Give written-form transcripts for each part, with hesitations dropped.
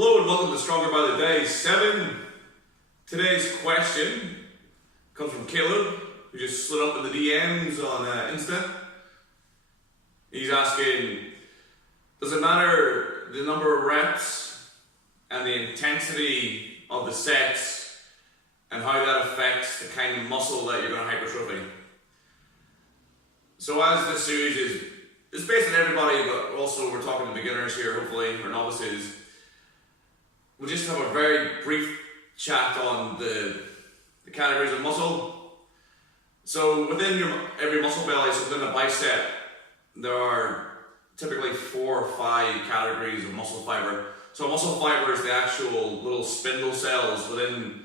Hello and welcome to Stronger by the Day 7. Today's question comes from Caleb, who just slid up in the DMs on Insta. He's asking, does it matter the number of reps and the intensity of the sets and how that affects the kind of muscle that you're going to hypertrophy? So as this series is based on everybody, but also we're talking to beginners here, hopefully, or novices, we'll just have a very brief chat on the categories of muscle. So within every muscle belly, so within a bicep, there are typically 4 or 5 categories of muscle fiber. So a muscle fiber is the actual little spindle cells within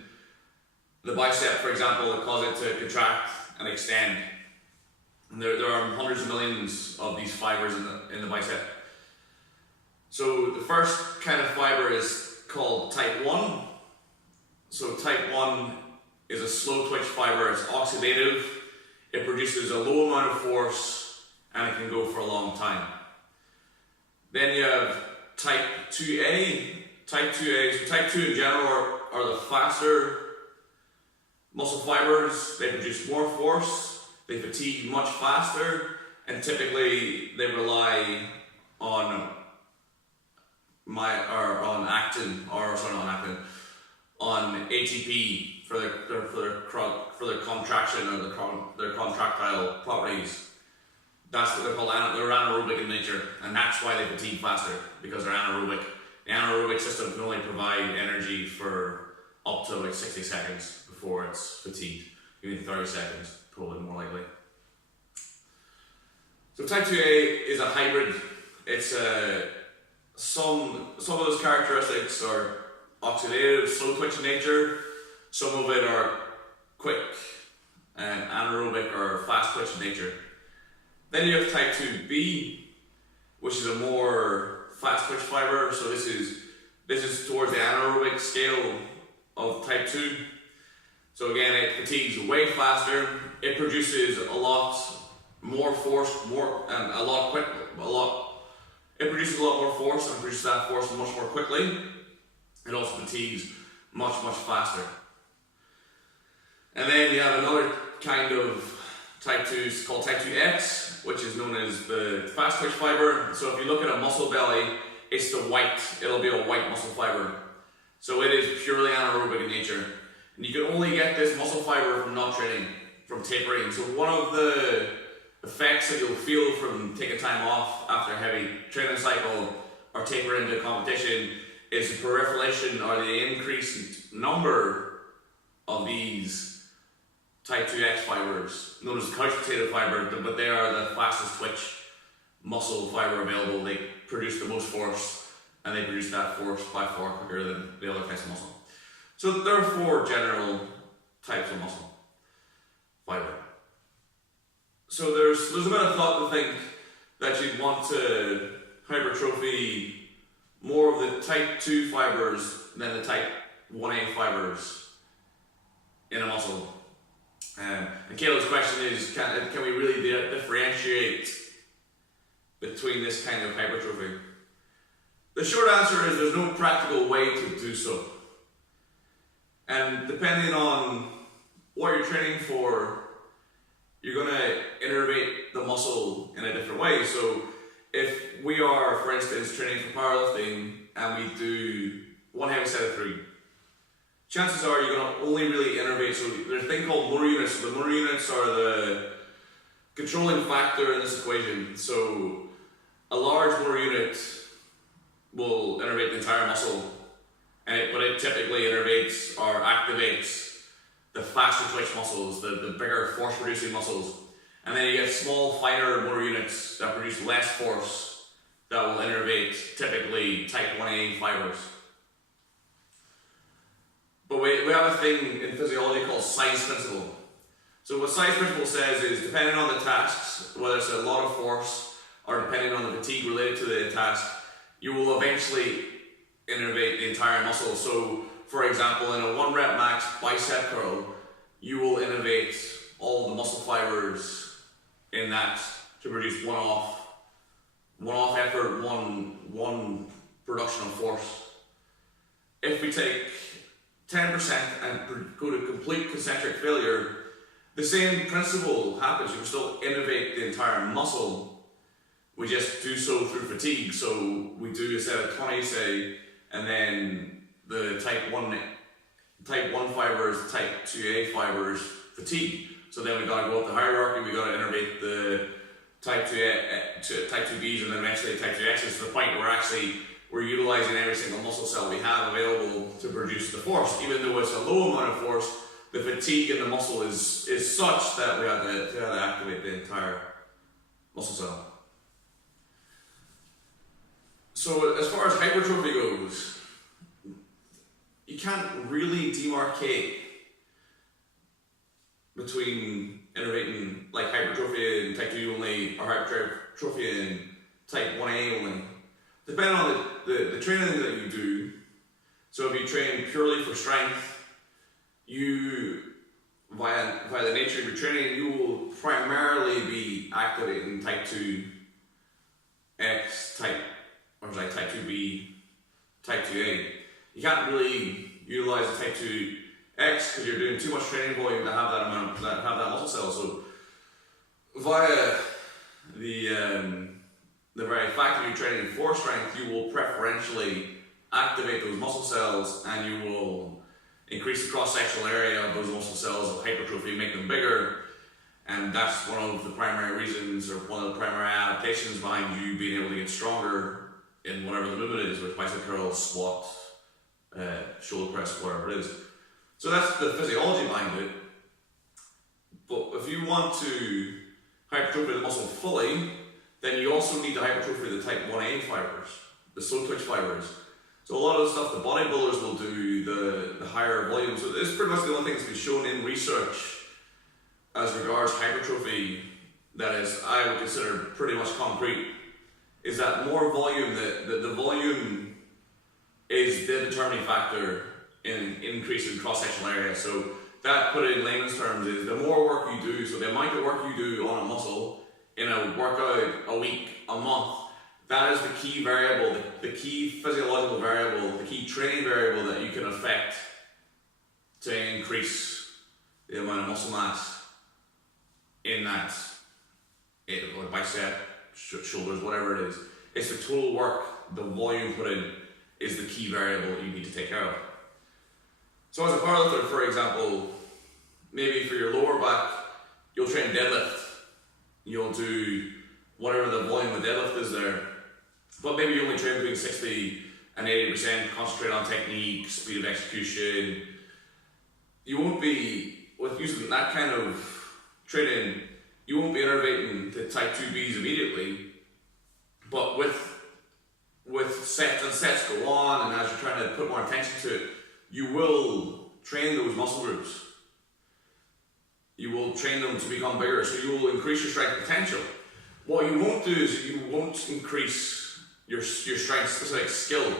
the bicep, for example, that cause it to contract and extend. And there are hundreds of millions of these fibers in the bicep. So the first kind of fiber is called type 1. So type 1 is a slow twitch fiber. It's oxidative. It produces a low amount of force and it can go for a long time. Then you have type 2A. Type 2A, so type 2 in general are the faster muscle fibers. They produce more force. They fatigue much faster, and typically they rely on on ATP for their contraction or their contractile properties. That's what they're called. They're anaerobic in nature, and that's why they fatigue faster, because they're anaerobic. The anaerobic system can only provide energy for up to like 60 seconds before it's fatigued. Even 30 seconds, probably more likely. So type 2A is a hybrid. It's some of those characteristics are oxidative, slow twitch in nature. Some of it are quick and anaerobic or fast twitch in nature. Then you have type 2B, which is a more fast twitch fiber. So this is towards the anaerobic scale of type 2. So again, it fatigues way faster. It produces a lot more force, It produces a lot more force and produces that force much more quickly. It also fatigues much faster. And then you have another kind of type 2 called type 2X, which is known as the fast twitch fiber. So if you look at a muscle belly, it'll be a white muscle fiber. So it is purely anaerobic in nature. And you can only get this muscle fiber from not training, from tapering. So one of the effects that you'll feel from taking time off after a heavy training cycle or tapering into competition is the proliferation or the increased number of these type 2X fibers, known as couch potato fiber, but they are the fastest twitch muscle fiber available. They produce the most force, and they produce that force by far quicker than the other types of muscle. So there are 4 general types of muscle fiber. So there's a bit of thought to think that you'd want to hypertrophy more of the type 2 fibers than the type 1A fibers in a muscle. And Caleb's question is, can we really differentiate between this kind of hypertrophy? The short answer is there's no practical way to do so. And depending on what you're training for, you're going to innervate the muscle in a different way. So if we are, for instance, training for powerlifting and we do 1 heavy set of 3, chances are you're going to only really innervate. So there's a thing called motor units. So the motor units are the controlling factor in this equation. So a large motor unit will innervate the entire muscle, but it typically innervates or activates the faster twitch muscles, the bigger force producing muscles. And then you get small, finer motor units that produce less force that will innervate typically type 1A fibers. But we have a thing in physiology called size principle. So what size principle says is, depending on the tasks, whether it's a lot of force or depending on the fatigue related to the task, you will eventually innervate the entire muscle. So for example, in a 1 rep max bicep curl, you will innervate all the muscle fibers in that to produce one-off effort, one production of force. if we take 10% and go to complete concentric failure, the same principle happens. You can still innervate the entire muscle. We just do so through fatigue. So we do a set of 20, say, and then the type 1 fibers, type 2A fibers fatigue. So then we got to go up the hierarchy. We got to innervate the type 2Bs, and then eventually type 2Xs to the point where actually we're utilizing every single muscle cell we have available to produce the force. Even though it's a low amount of force, the fatigue in the muscle is such that we have to activate the entire muscle cell. So as far as hypertrophy goes, you can't really demarcate between innervating like hypertrophy in type 2 only or hypertrophy in type 1A only. Depending on the training that you do. So if you train purely for strength, you, via the nature of your training, you will primarily be activating type 2X, type 2B, type 2A. You can't really utilize the type 2X because you're doing too much training volume to have that muscle cell. So via the very fact that you're training for strength, you will preferentially activate those muscle cells, and you will increase the cross-sectional area of those muscle cells of hypertrophy, make them bigger, and that's one of the primary reasons, or one of the primary adaptations behind you being able to get stronger in whatever the movement is, with bicep curl, squat, shoulder press, whatever it is. So that's the physiology behind it. But if you want to hypertrophy the muscle fully, then you also need to hypertrophy the type 1A fibers, the slow twitch fibers. So a lot of the stuff the bodybuilders will do, the higher volume. So this is pretty much the only thing that's been shown in research as regards hypertrophy that is, I would consider pretty much concrete, is that more volume, the volume is the determining factor in increasing cross-sectional area. So that, put it in layman's terms, is the more work you do, so the amount of work you do on a muscle in a workout, a week, a month, that is the key variable, the key physiological variable, the key training variable that you can affect to increase the amount of muscle mass in that, bicep, shoulders, whatever it is. It's the total work, the volume put in is the key variable you need to take care of. So as a powerlifter, for example, maybe for your lower back, you'll train deadlift. You'll do whatever the volume of deadlift is there, but maybe you only train between 60 and 80%, concentrate on technique, speed of execution. You won't be, with using that kind of training, you won't be innervating the type 2Bs immediately, but with sets and sets go on, and as you're trying to put more attention to it, you will train those muscle groups. You will train them to become bigger, so you will increase your strength potential. What you won't do is you won't increase your strength-specific skill.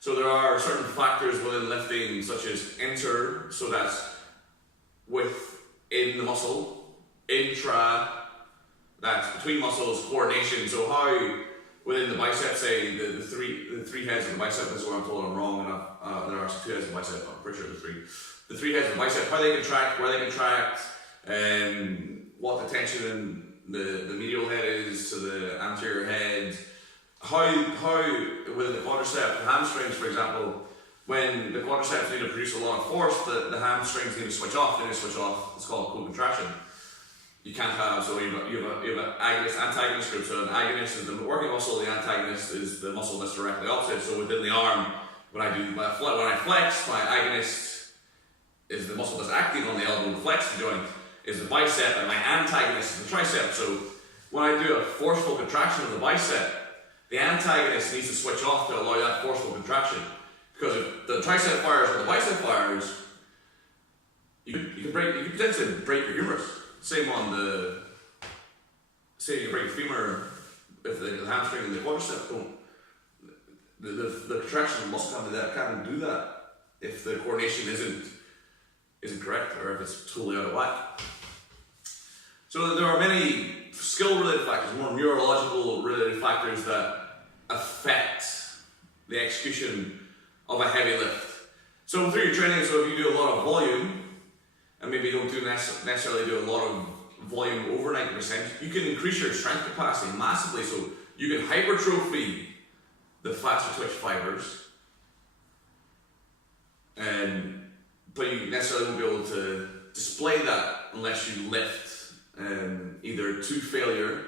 So there are certain factors within lifting, such as inter, so that's within the muscle, intra, that's between muscles, coordination. So how within the bicep, say the three heads of the bicep, this is where I'm told I'm wrong enough. There are 2 heads of the bicep, I'm pretty sure there's 3. The 3 heads of the bicep, how they contract, where they contract, what the tension in the medial head is to the anterior head, how within the quadricep, the hamstrings, for example, when the quadriceps need to produce a lot of force, the hamstrings need to switch off. They need to switch off. It's called co-contraction. You can't have, so you have an agonist antagonist group. So an agonist is the working muscle. The antagonist is the muscle that's directly opposite. So within the arm, when I flex, my agonist is the muscle that's acting on the elbow to flex the joint, is the bicep, and my antagonist is the tricep. So when I do a forceful contraction of the bicep, the antagonist needs to switch off to allow that forceful contraction. Because if the tricep fires or the bicep fires, you can potentially break your humerus. Same on say you break your femur, if the hamstring and the quadricep don't, the contraction of the muscle can't do that if the coordination isn't correct, or if it's totally out of whack. So there are many skill-related factors, more neurological related factors that affect the execution of a heavy lift. So through your training, so if you do a lot of volume, and maybe you don't necessarily do a lot of volume over 90%, you can increase your strength capacity massively. So you can hypertrophy the faster twitch fibers, but you necessarily won't be able to display that unless you lift either to failure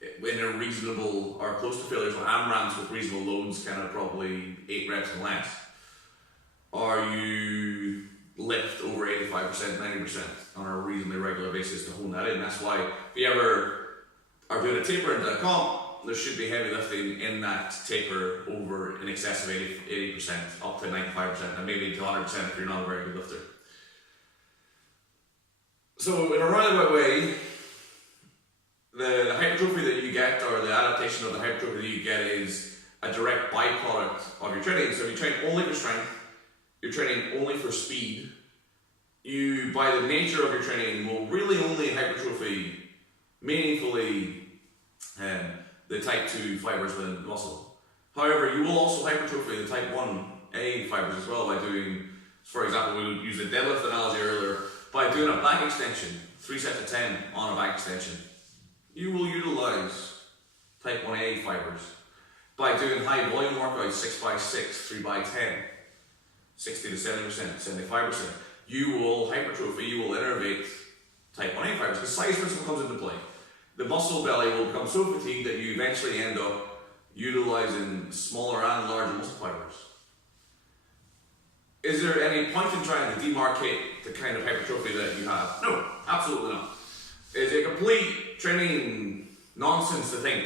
in a reasonable or close to failure, so AMRAMs with reasonable loads, kind of probably 8 reps and less, or you lift over 85%, 90% on a reasonably regular basis to hone that in. That's why if you ever are doing a taper into a comp, there should be heavy lifting in that taper over in excess of 80%, up to 95%, and maybe to 100% if you're not a very good lifter. So in a roundabout way, the hypertrophy that you get, or the adaptation of the hypertrophy that you get, is a direct byproduct of your training. So if you train only for strength, you're training only for speed, you, by the nature of your training, will really only hypertrophy meaningfully the type 2 fibers within the muscle. However, you will also hypertrophy the type 1A fibers as well by doing, for example, we used the deadlift analogy earlier, by doing a back extension, 3 sets of 10 on a back extension. You will utilize type 1A fibers. By doing high volume workouts, 6x6, 3x10, 60 to 70%, 75%, you will hypertrophy, you will innervate type 1A fibers. The size principle comes into play. The muscle belly will become so fatigued that you eventually end up utilizing smaller and larger muscle fibers. Is there any point in trying to demarcate the kind of hypertrophy that you have? No, absolutely not. Is it complete training nonsense to think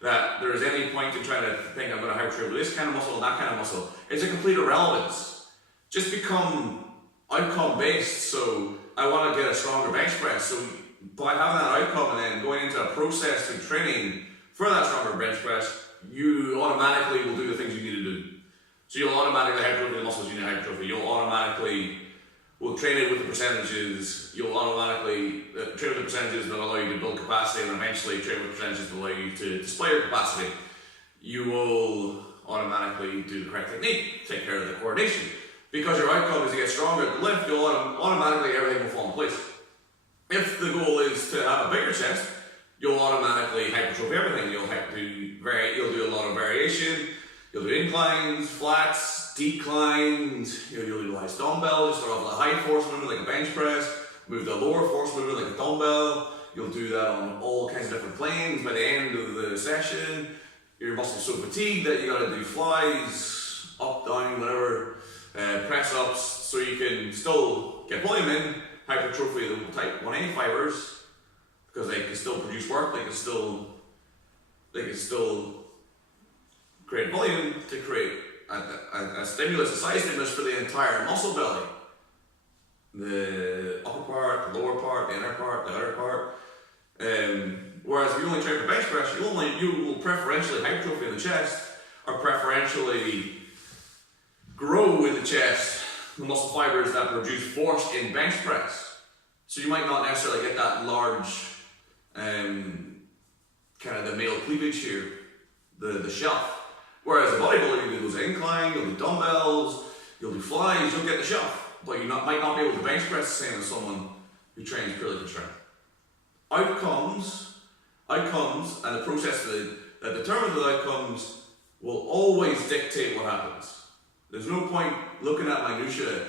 that there is any point in trying to think I'm going to hypertrophy this kind of muscle and that kind of muscle? It's a complete irrelevance. Just become outcome based. So I want to get a stronger bench press. So by having that outcome and then going into a process of training for that stronger bench press, you automatically will do the things you need to do. So you'll automatically hypertrophy the muscles you need to hypertrophy. You'll automatically will train it with the percentages. You'll automatically train with the percentages that allow you to build capacity, and eventually train with percentages that allow you to display your capacity. You will automatically do the correct technique, take care of the coordination. Because your outcome is to get stronger at the lift, you'll automatically everything will fall in place. If the goal is to have a bigger chest, you'll automatically hypertrophy everything. You'll do a lot of variation. You'll do inclines, flats, declines. You'll utilize dumbbells. Start off with a high force movement like a bench press. Move to a lower force movement like a dumbbell. You'll do that on all kinds of different planes. By the end of the session, your muscle's so fatigued that you got to do flies, up, down, whatever, press ups, so you can still get volume in, hypertrophy the type 1A fibers, because they can still produce work. They can still create volume to create a stimulus, a size stimulus for the entire muscle belly. The upper part, the lower part, the inner part, the outer part. Whereas if you only train for bench press, you will preferentially hypertrophy in the chest, or preferentially grow in the chest the muscle fibers that produce force in bench press. So you might not necessarily get that large kind of the male cleavage here, the shelf. Whereas the bodybuilder, you'll do those incline, you'll do dumbbells, you'll do flies, you'll get the shelf. But you might not be able to bench press the same as someone who trains purely for strength. Outcomes, and the process that determines the outcomes will always dictate what happens. There's no point looking at minutiae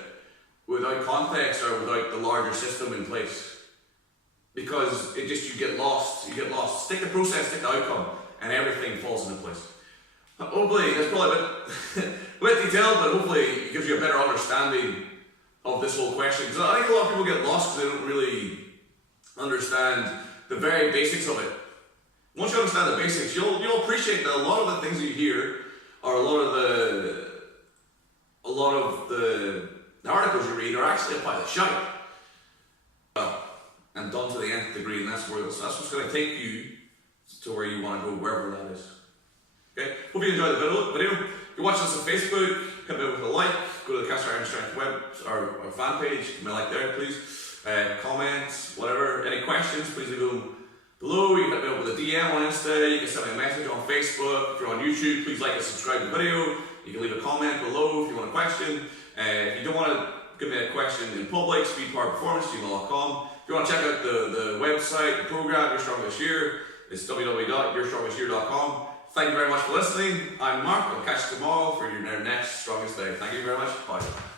without context or without the larger system in place. Because you get lost. Stick the process, stick the outcome, and everything falls into place. Hopefully, that's probably a bit detailed, but hopefully it gives you a better understanding of this whole question. Because I think a lot of people get lost because they don't really understand the very basics of it. Once you understand the basics, you'll appreciate that a lot of the things you hear, or a lot of the articles you read, are actually a pile of shite. And done to the nth degree, and that's what's going to take you to where you want to go, wherever that is. Okay, hope you enjoyed the video. If you're watching this on Facebook, hit me with a like, go to the Caster Iron Strength web, or fan page, give me a like there please. Comments, whatever, any questions, please leave them below. You can hit me up with a DM on Insta, you can send me a message on Facebook. If you're on YouTube, please like and subscribe to the video. You can leave a comment below. question. If you don't want to give me a question in public, speedpowerperformance@gmail.com. If you want to check out the website, the program, Your Strongest Year, it's www.yourstrongestyear.com. Thank you very much for listening. I'm Mark. I'll catch you tomorrow for your next Strongest Day. Thank you very much. Bye.